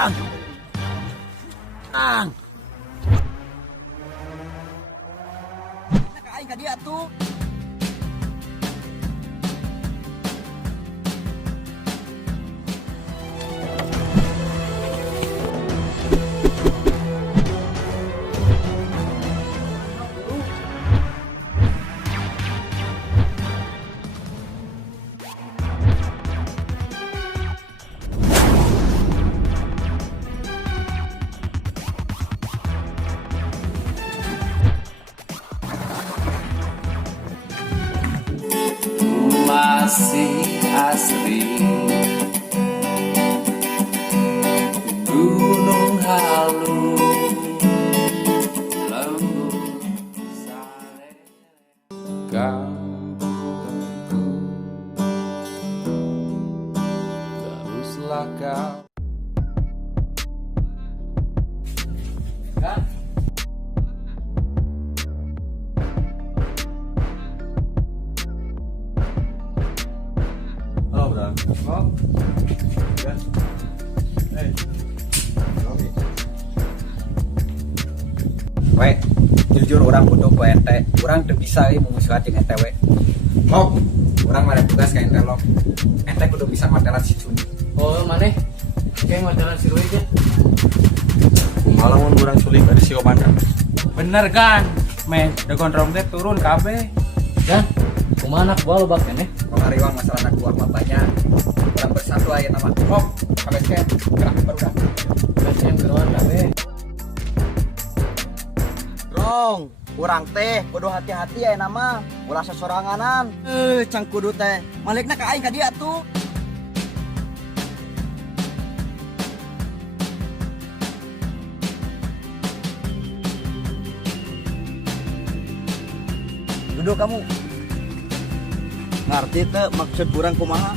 Ang! Ang! Nakain ka dia tuh. Masih asri Gunung Halu lembut sare kampungku teruslah kau kan. Halo, Bang. Oh. Ya. Hey. Oke. We, jujur orang butuh ku ente. Orang tuh bisa memusuhan jeung ente we. Mok, orang mah ada tugas ka ente lo. Ente kudu bisa matelan si Cuni. Oh, maneh? Kayak ngodaran si Rui aja. Malah mun urang sulik dari si komandan. Bener kan? Men, udah gondrong teh turun kabeh. Dan, kumana gua lo bak nih? Pengariwang masalah anak buah bapaknya. Orang bersatu aya nama. Mok, kabeh gerak barudak. Kasih keluar kabeh. Rong, urang teh kudu hati-hati aya nama. Ulah sosoranganan. Cang kudu teh. Malikna ka aing ka dia tuh. Duduk kamu. Ngerti teh maksud kurang kumaha?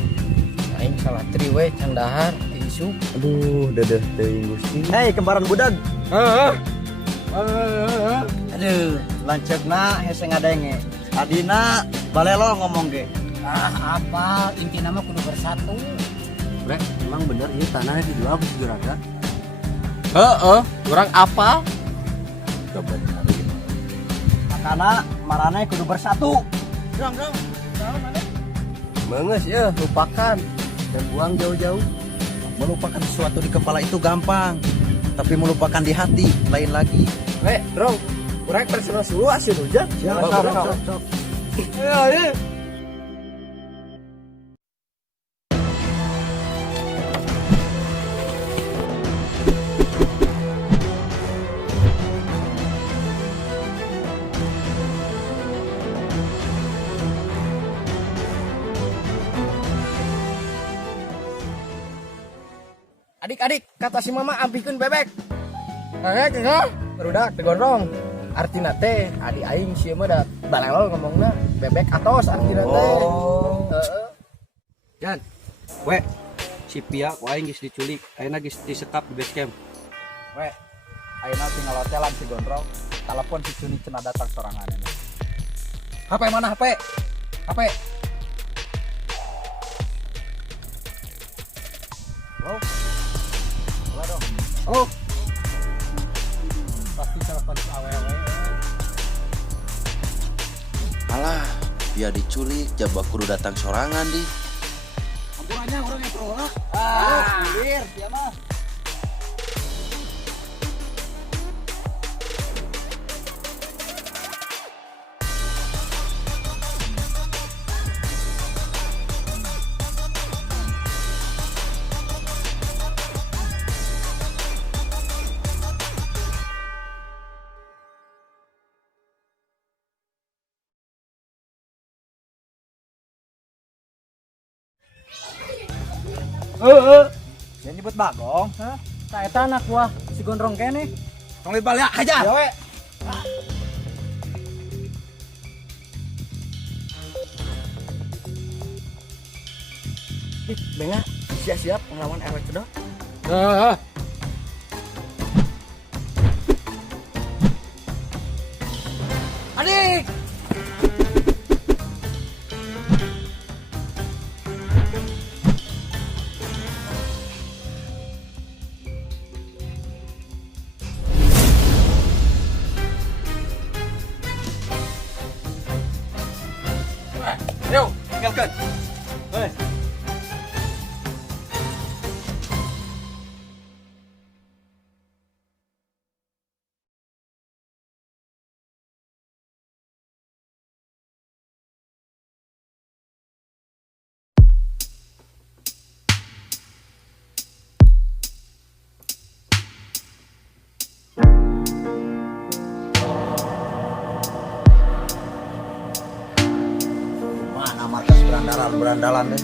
Aing salah triwe candahar isu. Aduh, dedeh teuing Gusti. Hei, kembaran budak. Heeh. Aduh, lanceukna hese ngadenge. Adina balelo ngomong ge. Ah, apa inti nama kudu bersatu. Bre, emang bener ieu tanahnya dijual ke juragan? Heeh, kurang apa? Coba nyari. Makana marane kudu bersatu. Menges ya, lupakan dan buang jauh-jauh. Melupakan sesuatu di kepala itu gampang, tapi melupakan di hati lain lagi. Bro, kurang personal semua sih hujan. Sok. Ayo. Adik-adik, kata si mama ampikeun bebek. Bebek ya, barudak tegondrong. Artina teh adi aing sieu mah da balelol ngomongna bebek atos artina teh. Oh. Heeh. Jan, we, si Pia ku aing geus diculik, ayeuna geus disekap di base camp. We, ayeuna tinggal hotelan si Gondrong. Telepon si Cuni cenah datang sorangan. HP mana HP? HP. Halo. Halo dong. Halo. Pasti telepon si awewe. Alah, dia diculik, jabak kudu datang sorangan di. Ampunannya orangnya pro lah. Ah, clear, dia mah. Jangan nyebut Bagong. Hah? Tah eta anak gua si gondrong kene. Tong balik aja. Ya we. Benga, siap-siap ngelawan RW cedok. Heeh. Adik. Action. Mana markas berandalan deh.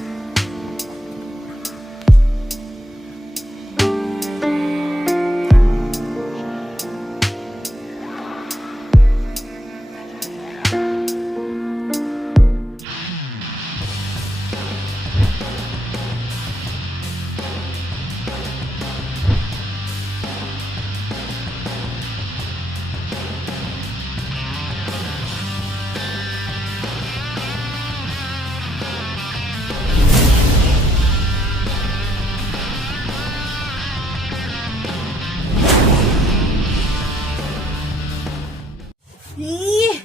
Ih,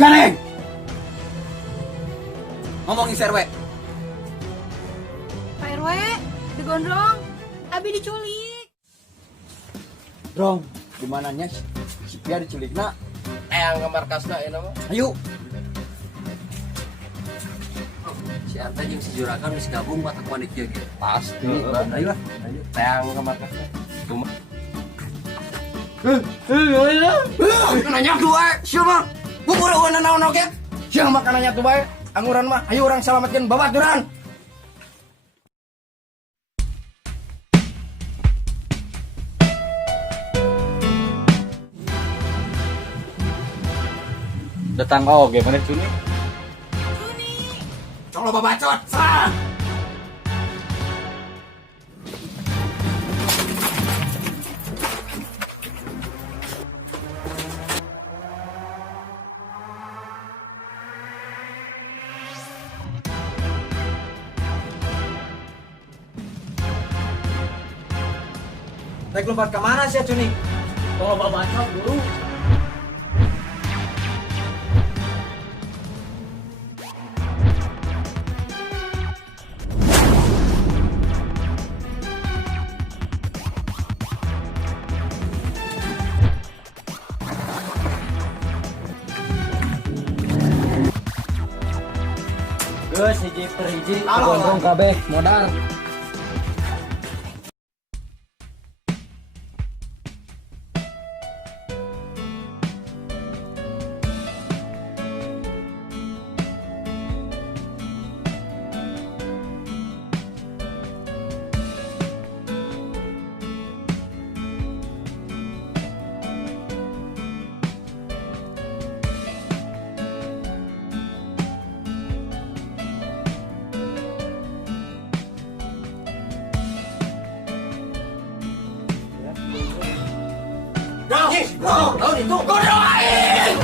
Ganeng. Ngomongin si RW. Pak RW, digondrong, Abi diculik. Drong, gimana nya si Pia diculik nak? Yang ke markasna ini mah. Ayo. Si Arta jeung si Juragan geus gabung mata panitia ge. Pasti. Ayo lah. Yang ke markasna. Cuma Nanya dua, siapa? Bubur wana naon oge? siang makanannya tuh bae. Angguran mah ayo orang selamatkan babaturan. Datang kau gimana Cuni? Coba babacot. Sah. Naik lompat kemana sih Cuni? Kalau babacot dulu. Geus hiji per hiji Halo. gondrong kabeh modal. Dong itu gondrong aing.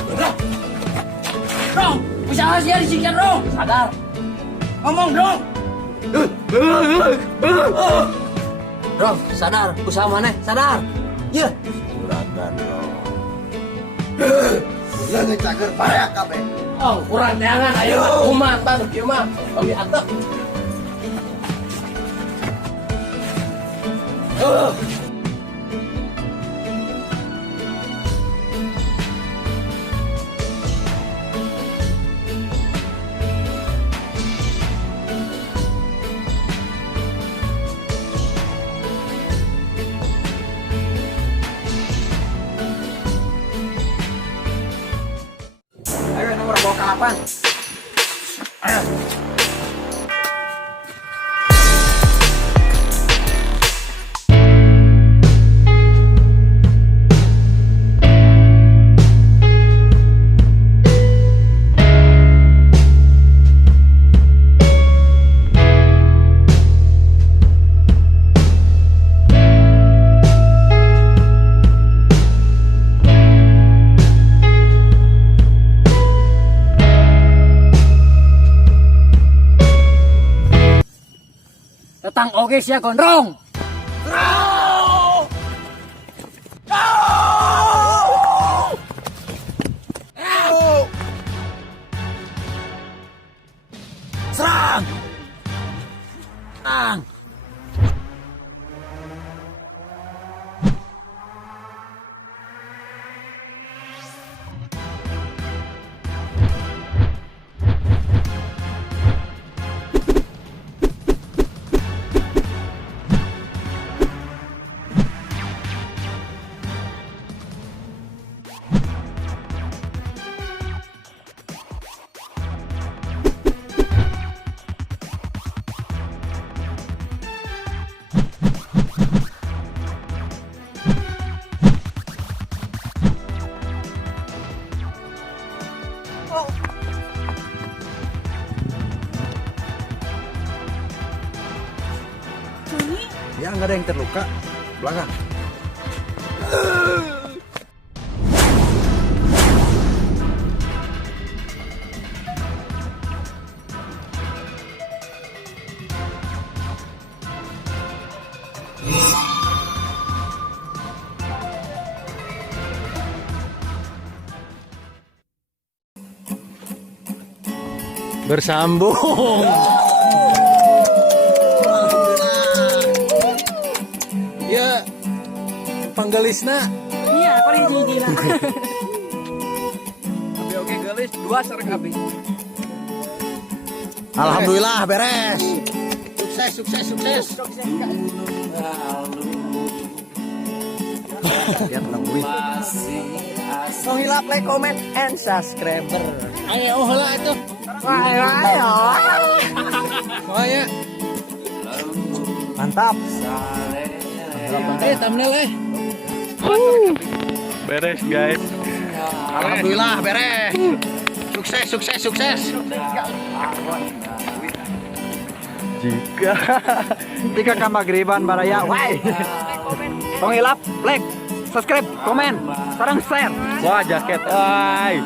Dong, usaha sih disingkat dong. Sadar. Ngomong dong. Dong, sadar, usaha mana? Sadar. Iya. Juragan dong. Ya ngecager baraya kabeh. Oh, kurang jangan ayo. Kumat tan kieu mah. Bagi atep. Ayo nomor bawa kapan? Datang oge sia gondrong. ada yang terluka. Belakang. Bersambung. Ya, panggelisna. Iya, paling gila. Abi oke gelis 2 sareng abi. Alhamdulillah beres. Sukses. Dia nungguin. So hilap like, comment, and subscriber. Ayo heula itu. Ayo. Ayo. Mantap. Thumbnail Beres guys. Alhamdulillah beres. Sukses. Jika ka magriban baraya, why? Tong hilap, like, subscribe, komen, sareng share. Wah, jaket. Ay.